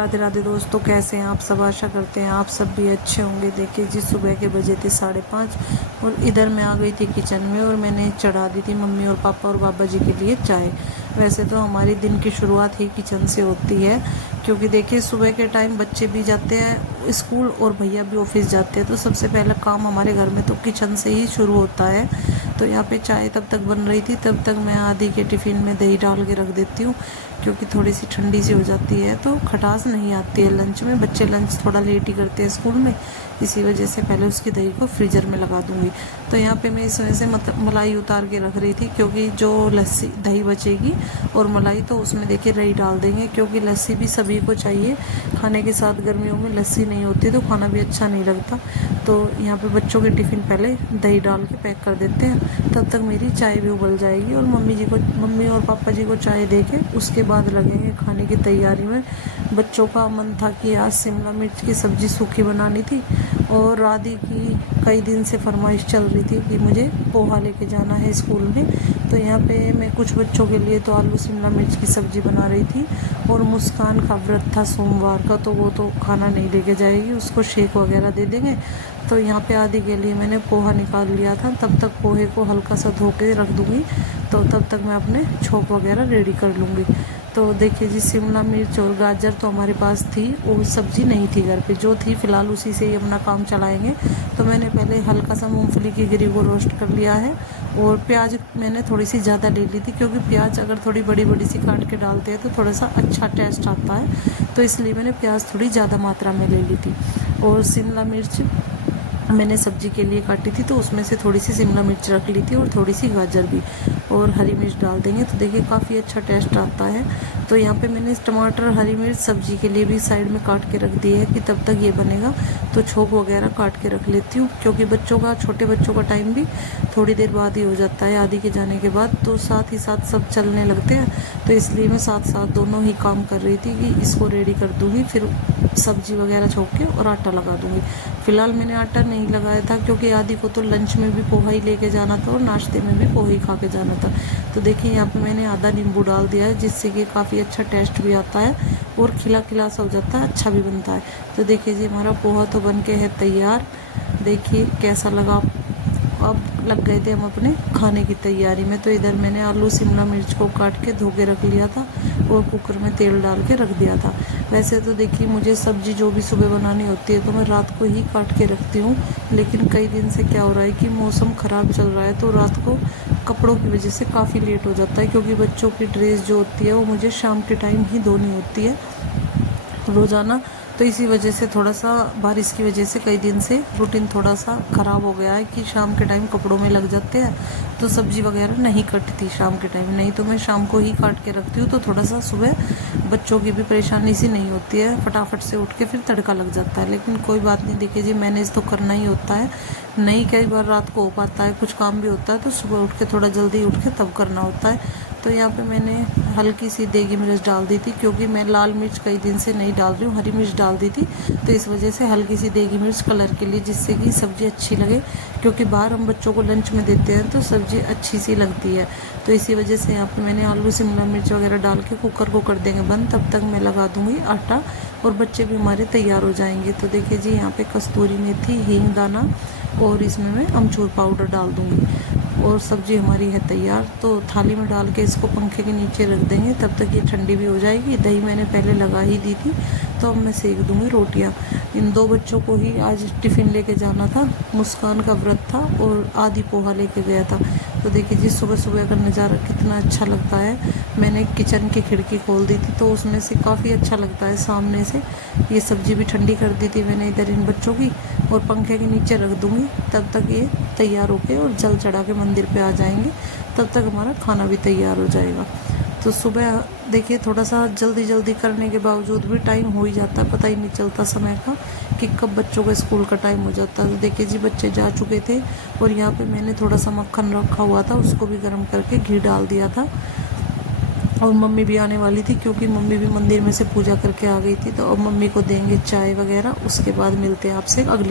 राधे राधे दोस्तों, कैसे हैं आप सब। आशा करते हैं आप सब भी अच्छे होंगे। देखिए जी, सुबह के बजे थे 5:30 और इधर मैं आ गई थी किचन में और मैंने चढ़ा दी थी मम्मी और पापा और बाबा जी के लिए चाय। वैसे तो हमारी दिन की शुरुआत ही किचन से होती है, क्योंकि देखिए सुबह के टाइम बच्चे भी जाते हैं स्कूल और भैया भी ऑफिस जाते हैं, तो सबसे पहला काम हमारे घर में तो किचन से ही शुरू होता है। तो यहाँ पे चाय तब तक बन रही थी, तब तक मैं आदि के टिफ़िन में दही डाल के रख देती हूँ, क्योंकि थोड़ी सी ठंडी सी हो जाती है तो खटास नहीं आती है लंच में। बच्चे लंच थोड़ा लेट ही करते हैं स्कूल में, इसी वजह से पहले उसकी दही को फ्रीज़र में लगा दूँगी। तो यहाँ पे मैं इसमें से मलाई उतार के रख रही थी, क्योंकि जो लस्सी दही बचेगी और मलाई तो उसमें देखिए रही डाल देंगे, क्योंकि लस्सी भी सभी को चाहिए खाने के साथ। गर्मियों में लस्सी नहीं होती तो खाना भी अच्छा नहीं लगता। तो यहाँ पे बच्चों के टिफ़िन पहले दही डाल के पैक कर देते हैं, तब तक मेरी चाय भी उबल जाएगी और मम्मी और पापा जी को चाय दे के उसके बाद लगेंगे खाने की तैयारी में। बच्चों का मन था कि आज शिमला मिर्च की सब्ज़ी सूखी बनानी थी, और राधी की कई दिन से फरमाइश चल रही थी कि मुझे पोहा लेके जाना है स्कूल में। तो यहाँ पे मैं कुछ बच्चों के लिए तो आलू शिमला मिर्च की सब्ज़ी बना रही थी, और मुस्कान का व्रत था सोमवार का, तो वो तो खाना नहीं लेके जाएगी, उसको शेक वगैरह दे देंगे। तो यहाँ पे आदि के लिए मैंने पोहा निकाल लिया था, तब तक पोहे को हल्का सा धो के रख दूँगी, तो तब तक मैं अपने छोंक वगैरह रेडी कर लूँगी। तो देखिए जी, शिमला मिर्च और गाजर तो हमारे पास थी, वो सब्ज़ी नहीं थी घर पे, जो थी फ़िलहाल उसी से ही अपना काम चलाएंगे। तो मैंने पहले हल्का सा मूंगफली की गिरी को रोस्ट कर लिया है, और प्याज मैंने थोड़ी सी ज़्यादा ले ली थी, क्योंकि प्याज अगर थोड़ी बड़ी बड़ी सी काट के डालते हैं तो थोड़ा सा अच्छा टेस्ट आता है, तो इसलिए मैंने प्याज थोड़ी ज़्यादा मात्रा में ले ली थी। और शिमला मिर्च मैंने सब्ज़ी के लिए काटी थी, तो उसमें से थोड़ी सी शिमला मिर्च रख ली थी और थोड़ी सी गाजर भी, और हरी मिर्च डाल देंगे तो देखिए काफ़ी अच्छा टेस्ट आता है। तो यहाँ पे मैंने टमाटर हरी मिर्च सब्ज़ी के लिए भी साइड में काट के रख दिए है कि तब तक ये बनेगा तो छोंक वगैरह काट के रख लेती हूँ, क्योंकि छोटे बच्चों का टाइम भी थोड़ी देर बाद ही हो जाता है आदि के जाने के बाद, तो साथ ही साथ सब चलने लगते हैं। तो इसलिए मैं साथ साथ दोनों ही काम कर रही थी कि इसको रेडी कर दूँगी, फिर सब्ज़ी वगैरह छोंक के और आटा लगा दूँगी। फ़िलहाल मैंने आटा नहीं लगाया था, क्योंकि आदि को तो लंच में भी पोहा ही लेके जाना था और नाश्ते में भी पोहा ही खा के जाना था। तो देखिए यहाँ पे मैंने आधा नींबू डाल दिया है, जिससे कि काफ़ी अच्छा टेस्ट भी आता है और खिला खिला सा हो जाता है, अच्छा भी बनता है। तो देखिए जी, हमारा पोहा तो बन के है तैयार। देखिए कैसा लगा। अब लग गए थे हम अपने खाने की तैयारी में। तो इधर मैंने आलू शिमला मिर्च को काट के धो के रख लिया था और कुकर में तेल डाल के रख दिया था। वैसे तो देखिए, मुझे सब्ज़ी जो भी सुबह बनानी होती है तो मैं रात को ही काट के रखती हूँ, लेकिन कई दिन से क्या हो रहा है कि मौसम ख़राब चल रहा है, तो रात को कपड़ों की वजह से काफ़ी लेट हो जाता है, क्योंकि बच्चों की ड्रेस जो होती है वो मुझे शाम के टाइम ही धोनी होती है रोज़ाना। तो इसी वजह से थोड़ा सा बारिश की वजह से कई दिन से रूटीन थोड़ा सा ख़राब हो गया है कि शाम के टाइम कपड़ों में लग जाते हैं, तो सब्ज़ी वगैरह नहीं कटती शाम के टाइम। नहीं तो मैं शाम को ही काट के रखती हूँ, तो थोड़ा सा सुबह बच्चों की भी परेशानी सी नहीं होती है, फटाफट से उठ के फिर तड़का लग जाता है। लेकिन कोई बात नहीं, देखिए जी, मैनेज तो करना ही होता है। नहीं कई बार रात को हो पाता है, कुछ काम भी होता है, तो सुबह उठ के थोड़ा जल्दी उठ के तब करना होता है। तो यहाँ पे मैंने हल्की सी देगी मिर्च डाल दी थी, क्योंकि मैं लाल मिर्च कई दिन से नहीं डाल रही हूँ, हरी मिर्च डाल दी थी, तो इस वजह से हल्की सी देगी मिर्च कलर के लिए, जिससे कि सब्ज़ी अच्छी लगे, क्योंकि बाहर हम बच्चों को लंच में देते हैं तो सब्ज़ी अच्छी सी लगती है। तो इसी वजह से यहाँ पे मैंने आलू शिमला मिर्च वगैरह डाल के कुकर को कर देंगे बंद, तब तक मैं लगा दूँगी आटा और बच्चे भी हमारे तैयार हो जाएंगे। तो देखिए जी, यहाँ पे कस्तूरी मेथी, हींग दाना और इसमें मैं अमचूर पाउडर डाल दूँगी, और सब्ज़ी हमारी है तैयार। तो थाली में डाल के इसको पंखे के नीचे रख देंगे, तब तक ये ठंडी भी हो जाएगी। दही मैंने पहले लगा ही दी थी, तो अब मैं सेक दूँगी रोटियाँ। इन दो बच्चों को ही आज टिफ़िन लेके जाना था, मुस्कान का व्रत था और आदि पोहा लेके गया था। तो देखिए जी, सुबह सुबह का नज़ारा कितना अच्छा लगता है। मैंने किचन की खिड़की खोल दी थी, तो उसमें से काफ़ी अच्छा लगता है सामने से। ये सब्ज़ी भी ठंडी कर दी थी मैंने इधर इन बच्चों की, और पंखे के नीचे रख दूँगी, तब तक ये तैयार होके और जल चढ़ा के मंदिर पे आ जाएंगे, तब तक हमारा खाना भी तैयार हो जाएगा। तो सुबह देखिए थोड़ा सा जल्दी जल्दी करने के बावजूद भी टाइम हो ही जाता है, पता ही नहीं चलता समय का कि कब बच्चों का स्कूल का टाइम हो जाता है। तो देखिए जी, बच्चे जा चुके थे, और यहाँ पे मैंने थोड़ा सा मक्खन रखा हुआ था, उसको भी गर्म करके घी डाल दिया था, और मम्मी भी आने वाली थी, क्योंकि मम्मी भी मंदिर में से पूजा करके आ गई थी। तो अब मम्मी को देंगे चाय वगैरह, उसके बाद मिलते हैं आपसे अगली